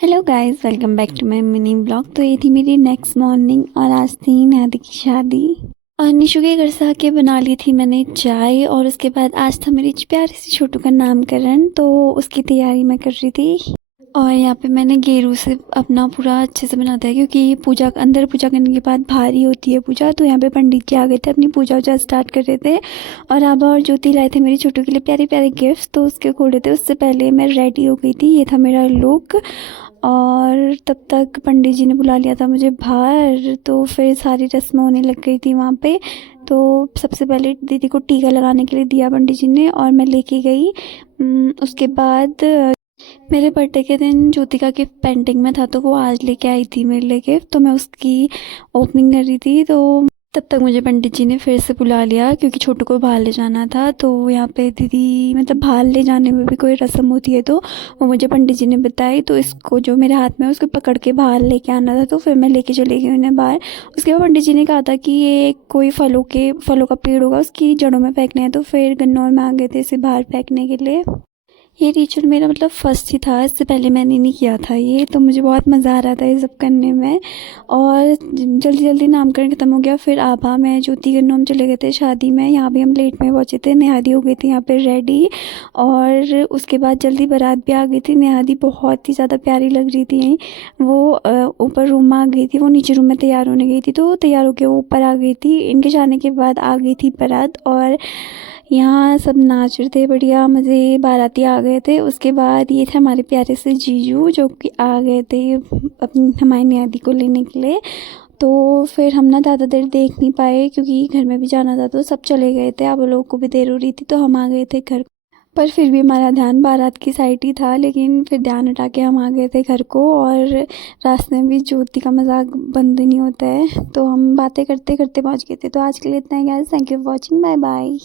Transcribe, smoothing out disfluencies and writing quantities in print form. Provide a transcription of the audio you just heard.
Hello guys, welcome back to my mini blog. तो ये थी मेरी नेक्स्ट मॉर्निंग और आज थी नादी की शादी और निशु के घर से आके बना ली थी मैंने चाय। और उसके बाद आज था मेरी प्यारी सी छोटू का नामकरण, तो उसकी तैयारी मैं कर रही थी। और यहाँ पे मैंने गेरू से अपना पूरा अच्छे से बनाता है, क्योंकि पूजा अंदर पूजा करने के बाद भारी होती है पूजा। तो यहाँ पे पंडित जी आ गए थे, अपनी पूजा वूजा स्टार्ट कर रहे थे। और आबा और ज्योति लाए थे मेरी छोटू के लिए प्यारे प्यारे गिफ्ट्स, तो उसके घोड़े थे। उससे पहले मैं रेडी हो गई थी, ये था मेरा लुक। और तब तक पंडित जी ने बुला लिया था मुझे बाहर, तो फिर सारी रस्में होने लग गई थी वहाँ पे। तो सबसे पहले दीदी को टीका लगाने के लिए दिया पंडित जी ने, और मैं लेके गई। उसके बाद मेरे बर्थडे के दिन ज्योति का गिफ्ट पेंटिंग में था, तो वो आज लेके आई थी मेरे लिए गिफ्ट, तो मैं उसकी ओपनिंग कर रही थी। तो तब तक मुझे पंडित जी ने फिर से बुला लिया, क्योंकि छोटू को बाहर ले जाना था। तो यहाँ पे दीदी मतलब बाहर ले जाने में भी कोई रस्म होती है, तो वो मुझे पंडित जी ने बताई। तो इसको जो मेरे हाथ में है उसको पकड़ के बाहर लेके आना था, तो फिर मैं लेके चली गई उन्हें बाहर। उसके बाद पंडित जी ने कहा था कि ये कोई फलों का पेड़ होगा, उसकी जड़ों में फेंकना है। तो फिर गन्नौर में आ गए थे इसे बाहर फेंकने के लिए। ये रिचुअल मेरा मतलब फर्स्ट ही था, इससे पहले मैंने नहीं किया था ये, तो मुझे बहुत मज़ा आ रहा था ये सब करने में। और जल्दी जल्दी नामकरण ख़त्म हो गया। फिर आभा मैं ज्योति गन्नू हम चले गए थे शादी में। यहाँ भी हम लेट में पहुँचे थे, नेहादी हो गई थी यहाँ पे रेडी। और उसके बाद जल्दी बारात भी आ गई थी। नेहादी बहुत ही ज़्यादा प्यारी लग रही थी। वो ऊपर रूम में आ गई थी, वो नीचे रूम में तैयार होने गई थी, तो तैयार होकर वो ऊपर आ गई थी। इनके जाने के बाद आ गई थी बारात, और यहाँ सब नाच रहे थे बढ़िया मज़े। बाराती आ गए थे। उसके बाद ये थे हमारे प्यारे से जीजू, जो कि आ गए थे अपनी हमारी नियादी को लेने के लिए। तो फिर हम ना ज़्यादा देर देख नहीं पाए, क्योंकि घर में भी जाना था, तो सब चले गए थे। अब लोगों को भी देर हो रही थी, तो हम आ गए थे घर। पर फिर भी हमारा ध्यान बारात की साइड ही था, लेकिन फिर ध्यान हटा के हम आ गए थे घर को। और रास्ते में भी ज्योति का मजाक बंद नहीं होता है, तो हम बातें करते करते पहुंच गए थे। तो आज के लिए इतना ही guys, thank you for watching, bye bye.